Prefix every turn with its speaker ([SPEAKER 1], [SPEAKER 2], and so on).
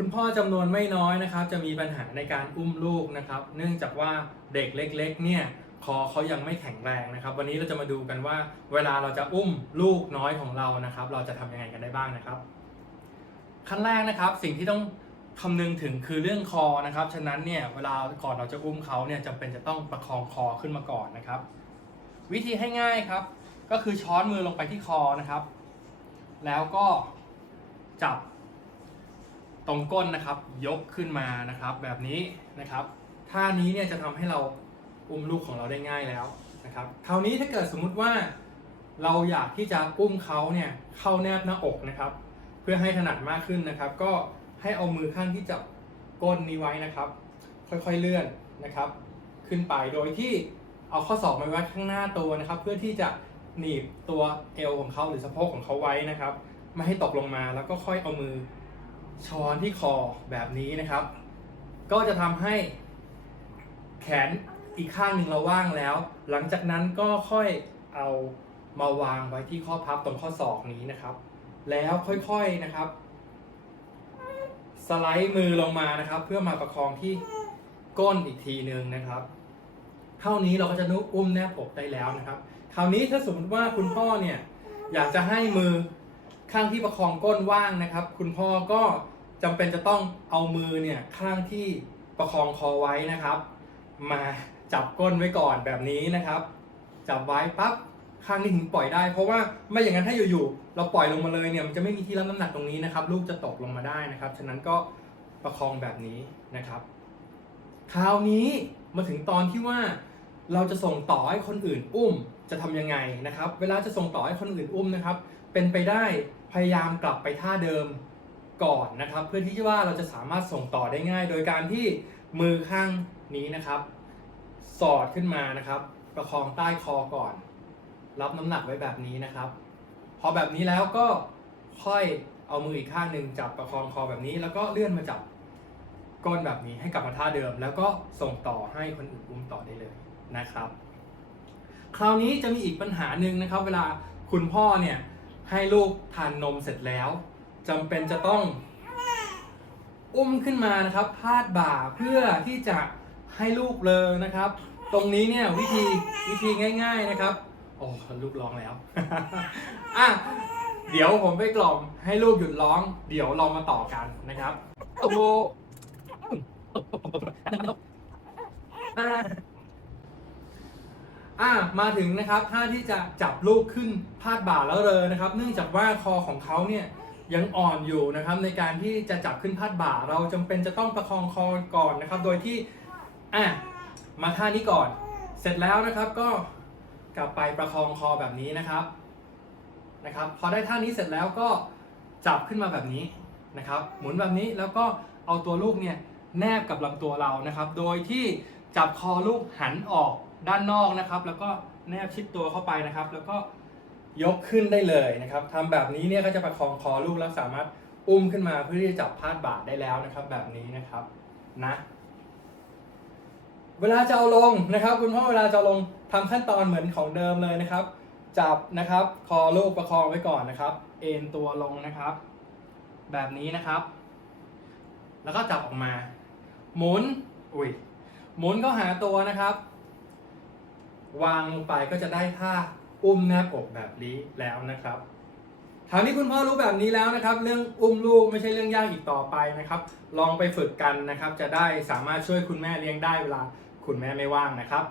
[SPEAKER 1] คุณพ่อจำนวนไม่น้อยนะครับ จะมีปัญหาในการอุ้มลูกนะครับ เนื่องจากว่าเด็กเล็ก ๆ เนี่ยคอเขายังไม่แข็งแรงนะครับ วันนี้เราจะมาดูกันว่า เวลาเราจะอุ้มลูกน้อยของเรานะครับ เราจะทำยังไงกันได้บ้างนะครับ ขั้นแรกนะครับ สิ่งที่ต้องคำนึงถึงคือเรื่องคอนะครับ ฉะนั้นเนี่ยเวลาก่อนเราจะอุ้มเขาเนี่ยจำเป็นจะต้องประคองคอขึ้นมาก่อนนะครับ วิธีให้ง่ายครับ ก็คือช้อนมือลงไปที่คอนะครับ แล้วก็จับ ตรงก้นนะครับยกขึ้นมานะครับ แบบนี้นะครับท่านี้เนี่ยจะทำให้เราอุ้มลูกของเราได้ง่ายแล้วนะครับคราวนี้ถ้าเกิดสมมุติว่าเราอยากที่จะอุ้มเขาเนี่ยเข้าแนบหน้าอกนะครับ เพื่อให้ถนัดมากขึ้นนะครับ ก็ให้เอามือข้างที่จับก้นนี้ไว้นะครับ ค่อยๆเลื่อนนะครับ ขึ้นไปโดยที่เอาข้อศอกมาไว้ข้างหน้าตัวนะครับ เพื่อที่จะหนีบตัวเอวของเขาหรือสะโพกของเขาไว้นะครับ ไม่ให้ตกลงมาแล้วก็ค่อยเอามือ ช้อนที่คอแบบนี้นะครับ ก็จะทำให้แขนอีกข้างหนึ่งเราว่างแล้ว หลังจากนั้นก็ค่อยเอามาวางไว้ที่ข้อพับตรงข้อศอกนี้นะครับ แล้วค่อยๆนะครับสไลด์มือลงมานะครับ เพื่อมาประคองที่ก้นอีกทีหนึ่งนะครับ เท่านี้เราก็จะนุ่มอุ้มแนบอกได้แล้วนะครับ คราวนี้ถ้าสมมติว่าคุณพ่อเนี่ยอยากจะให้มือ ข้างที่ประคองก้นว่างนะครับ คุณพ่อก็จำเป็นจะต้องเอามือเนี่ยข้างที่ประคองคอไว้นะครับ มาจับก้นไว้ก่อนแบบนี้นะครับ จับไว้ปั๊บข้างนี้ถึงปล่อยได้ เพราะว่าไม่อย่างนั้นถ้าอยู่ๆเราปล่อยลงมาเลยเนี่ยมันจะไม่มีที่รับน้ำหนักตรงนี้นะครับ ลูกจะตกลงมาได้นะครับ ฉะนั้นก็ประคองแบบนี้นะครับ คราวนี้มาถึงตอนที่ว่า เราจะส่งต่อให้คนอื่นอุ้มจะทำยังไงนะครับ เวลาจะส่งต่อให้คนอื่นอุ้มนะครับ เป็นไปได้พยายามกลับไปท่าเดิมก่อนนะครับ เพื่อที่ว่าเราจะสามารถส่งต่อได้ง่าย โดยการที่มือข้างนี้นะครับ สอดขึ้นมานะครับ ประคองใต้คอก่อน รับน้ำหนักไว้แบบนี้นะครับ พอแบบนี้แล้วก็ค่อยเอามืออีกข้างหนึ่งจับประคองคอแบบนี้ แล้วก็เลื่อนมาจับก้นแบบนี้ให้กลับมาท่าเดิม แล้วก็ส่งต่อให้คนอื่นอุ้มต่อได้เลย นะครับ คราวนี้จะมีอีกปัญหาหนึ่งนะครับ เวลาคุณพ่อเนี่ยให้ลูกทานนมเสร็จแล้วจำเป็นจะต้อง อุ้มขึ้นมานะครับพาดบ่าเพื่อที่จะให้ลูกเลยนะครับ ตรงนี้เนี่ยวิธีวิธีง่าย ๆนะครับโอ้ลูกร้องแล้วอะเดี๋ยวผมไปกล่อมให้ลูกหยุดร้อง เดี๋ยวเรามาต่อกันนะครับโอ้โห อะอะมาถึงนะครับท่าที่จะจับลูกขึ้นพาดบ่าแล้วเลยนะครับ เนื่องจากว่าคอของเขาเนี่ยยังอ่อนอยู่นะครับในการที่จะจับขึ้นพาดบ่า เราจำเป็นจะต้องประคองคอก่อนนะครับ โดยที่อะมาท่านี้ก่อน เสร็จแล้วนะครับก็กลับไปประคองคอแบบนี้นะครับนะครับพอได้ท่านี้เสร็จแล้วก็จับขึ้นมาแบบนี้นะครับ หมุนแบบนี้แล้วก็เอาตัวลูกเนี่ยแนบกับลำตัวเรานะครับ โดยที่จับคอลูกหันออก ด้านนอกนะครับ แล้วก็แนบชิดตัวเข้าไปนะครับ แล้วก็ยกขึ้นได้เลยนะครับทำแบบนี้เนี่ยก็จะประคองคอลูกแล้วสามารถอุ้มขึ้นมาเพื่อที่จะจับพาดบ่าได้แล้วนะครับ แบบนี้นะครับนะ เวลาจะเอาลงนะครับ คุณพ่อเวลาจะลงทำขั้นตอนเหมือนของเดิมเลยนะครับ จับนะครับ คอลูกประคองไว้ก่อนนะครับ เอ็นตัวลงนะครับ แบบนี้นะครับ แล้วก็จับออกมา หมุนอุ้ยหมุนเข้าหาตัวนะครับ วางลงไปก็จะได้ท่าอุ้มแนบอกแบบนี้แล้วนะครับคราวนี้คุณพ่อรู้แบบนี้แล้วนะครับ เรื่องอุ้มลูกไม่ใช่เรื่องยากอีกต่อไปนะครับ ลองไปฝึกกันนะครับ จะได้สามารถช่วยคุณแม่เลี้ยงได้เวลาคุณแม่ไม่ว่างนะครับ